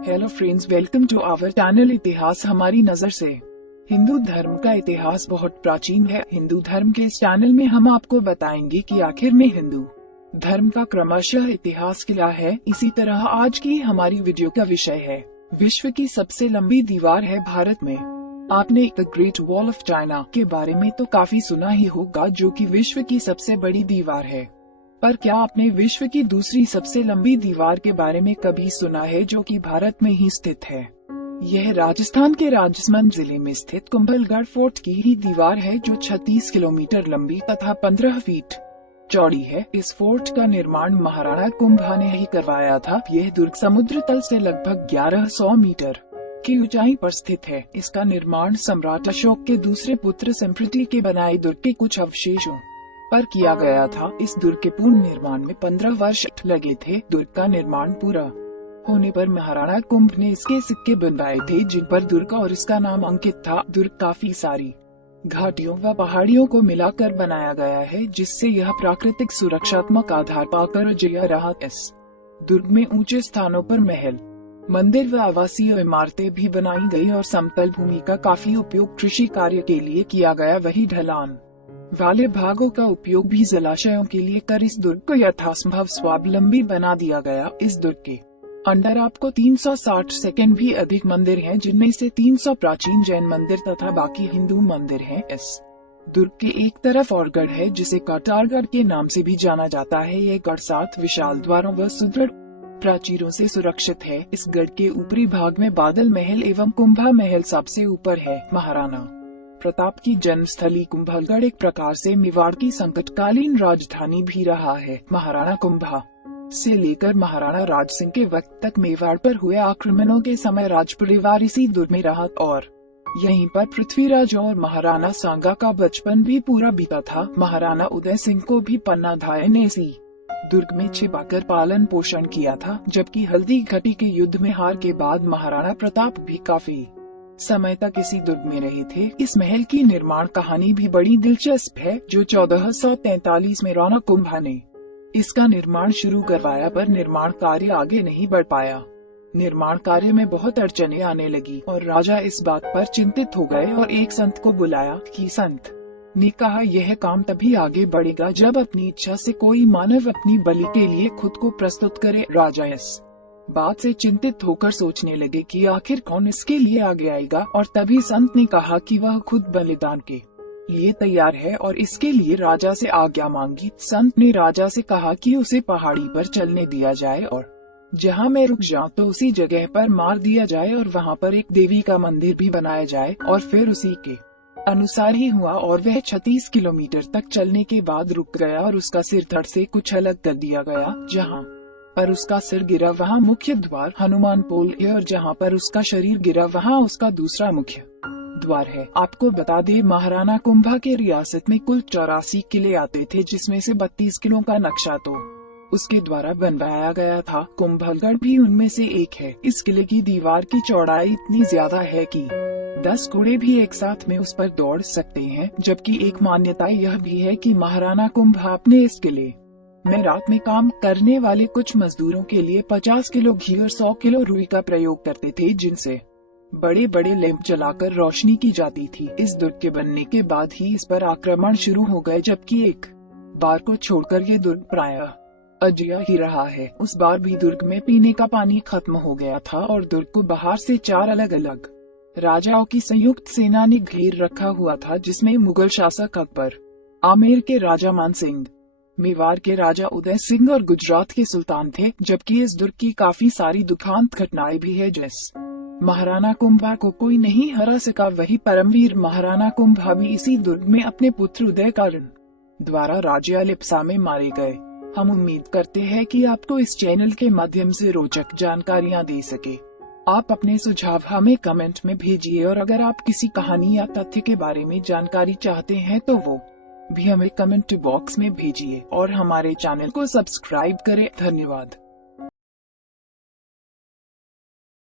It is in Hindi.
Hello friends, welcome to our channel इतिहास हमारी नजर से। हिंदू धर्म का इतिहास बहुत प्राचीन है। हिंदू धर्म के इस चैनल में हम आपको बताएंगे कि आखिर में हिंदू धर्म का क्रमशः इतिहास क्या है। इसी तरह आज की हमारी वीडियो का विषय है विश्व की सबसे लंबी दीवार है भारत में। आपने the great wall of China के बारे में तो काफी सुना ही होगा, जो कि विश्व की सबसे बड़ी दीवार है। पर क्या आपने विश्व की दूसरी सबसे लंबी दीवार के बारे में कभी सुना है, जो कि भारत में ही स्थित है? यह राजस्थान के राजसमंद जिले में स्थित कुंभलगढ़ फोर्ट की ही दीवार है, जो 36 किलोमीटर लंबी तथा 15 फीट चौड़ी है। इस फोर्ट का निर्माण महाराणा कुंभा ने ही करवाया था। यह दुर्ग समुद्र तल से लगभग 1100 मीटर की ऊंचाई पर स्थित है। इसका निर्माण सम्राट अशोक के दूसरे पुत्र सिम्प्रिटी के बनाए दुर्ग के कुछ अवशेषों पर किया गया था। इस दुर्ग के पूर्ण निर्माण में 15 वर्ष लगे थे। दुर्ग का निर्माण पूरा होने पर महाराणा कुंभ ने इसके सिक्के बनवाए थे, जिन पर दुर्ग और इसका नाम अंकित था। दुर्ग काफी सारी घाटियों व पहाड़ियों को मिलाकर बनाया गया है, जिससे यह प्राकृतिक सुरक्षात्मक आधार पाकर जय रहा। इस दुर्ग में ऊंचे स्थानों पर महल, मंदिर व आवासीय इमारतें भी बनाई गई और समतल भूमि का काफी उपयोग कृषि कार्य के लिए किया गया। वही ढलान वाले भागों का उपयोग भी जलाशयों के लिए कर इस दुर्ग को यथासंभव स्वावलंबी बना दिया गया। इस दुर्ग के अंदर आपको 360 सेकंड भी अधिक मंदिर हैं, जिनमें से 300 प्राचीन जैन मंदिर तथा बाकी हिंदू मंदिर हैं। इस दुर्ग के एक तरफ और गढ़ है, जिसे कटारगढ़ के नाम से भी जाना जाता है। यह गढ़ 7 विशाल द्वारों व सुदृढ़ प्राचीरों से सुरक्षित है। इस गढ़ के ऊपरी भाग में बादल महल एवं कुंभा महल सबसे ऊपर है। महाराणा प्रताप की जन्मस्थली कुंभलगढ़ एक प्रकार से मेवाड़ की संकटकालीन राजधानी भी रहा है। महाराणा कुंभा से लेकर महाराणा राज सिंह के वक्त तक मेवाड़ पर हुए आक्रमणों के समय राज परिवार इसी दुर्ग में रहा और यहीं पर पृथ्वीराज और महाराणा सांगा का बचपन भी पूरा बीता था। महाराणा उदय सिंह को भी पन्नाधाय ने इसी दुर्ग में छिपाकर पालन पोषण किया था। जबकि हल्दी घाटी के युद्ध में हार के बाद महाराणा प्रताप भी काफी समय तक इसी दुर्ग में रहे थे। इस महल की निर्माण कहानी भी बड़ी दिलचस्प है, जो 1443 में राणा कुंभा ने इसका निर्माण शुरू करवाया, पर निर्माण कार्य आगे नहीं बढ़ पाया। निर्माण कार्य में बहुत अड़चनें आने लगी और राजा इस बात पर चिंतित हो गए और एक संत को बुलाया। कि संत ने कहा, यह काम तभी आगे बढ़ेगा जब अपनी इच्छा से कोई मानव अपनी बलि के लिए खुद को प्रस्तुत करे। राजा इस बात से चिंतित होकर सोचने लगे कि आखिर कौन इसके लिए आगे आएगा, और तभी संत ने कहा कि वह खुद बलिदान के लिए तैयार है और इसके लिए राजा से आज्ञा मांगी। संत ने राजा से कहा कि उसे पहाड़ी पर चलने दिया जाए और जहां मैं रुक जाऊं तो उसी जगह पर मार दिया जाए और वहां पर एक देवी का मंदिर भी बनाया जाए। और फिर उसी के अनुसार ही हुआ और वह 36 किलोमीटर तक चलने के बाद रुक गया और उसका सिर धड़ से कुछ अलग कर दिया गया। जहाँ पर उसका सिर गिरा वहाँ मुख्य द्वार हनुमान पोल है, और जहाँ पर उसका शरीर गिरा वहाँ उसका दूसरा मुख्य द्वार है। आपको बता दे, महाराणा कुंभा के रियासत में कुल 84 किले आते थे, जिसमें से 32 किलों का नक्शा तो उसके द्वारा बनवाया गया था। कुंभलगढ़ भी उनमें से एक है। इस किले की दीवार की चौड़ाई इतनी ज्यादा है कि 10 घोड़े भी एक साथ में उस पर दौड़ सकते हैं। जबकि एक मान्यता यह भी है कि महाराणा कुंभा अपने इस किले में रात में काम करने वाले कुछ मजदूरों के लिए 50 किलो घी और 100 किलो रुई का प्रयोग करते थे, जिनसे बड़े बड़े लैंप जलाकर रोशनी की जाती थी। इस दुर्ग के बनने के बाद ही इस पर आक्रमण शुरू हो गए, जबकि एक बार को छोड़कर ये दुर्ग प्रायः अजय ही रहा है। उस बार भी दुर्ग में पीने का पानी खत्म हो गया था और दुर्ग को बाहर से 4 अलग अलग राजाओं की संयुक्त सेना ने घेर रखा हुआ था, जिसमें मुगल शासक अकबर, आमेर के राजा मान सिंह, मेवाड़ के राजा उदय सिंह और गुजरात के सुल्तान थे। जबकि इस दुर्ग की काफी सारी दुखांत घटनाएं भी है। जैसे महाराणा कुंभा को कोई नहीं हरा सका, वही परमवीर महाराणा कुंभा भी इसी दुर्ग में अपने पुत्र उदय कारण द्वारा राज्यालिप्सा में मारे गए। हम उम्मीद करते हैं कि आपको इस चैनल के माध्यम से रोचक जानकारियां दे सके। आप अपने सुझाव हमें कमेंट में भेजिए, और अगर आप किसी कहानी या तथ्य के बारे में जानकारी चाहते हैं तो वो भी हमें कमेंट बॉक्स में भेजिए और हमारे चैनल को सब्सक्राइब करें। धन्यवाद।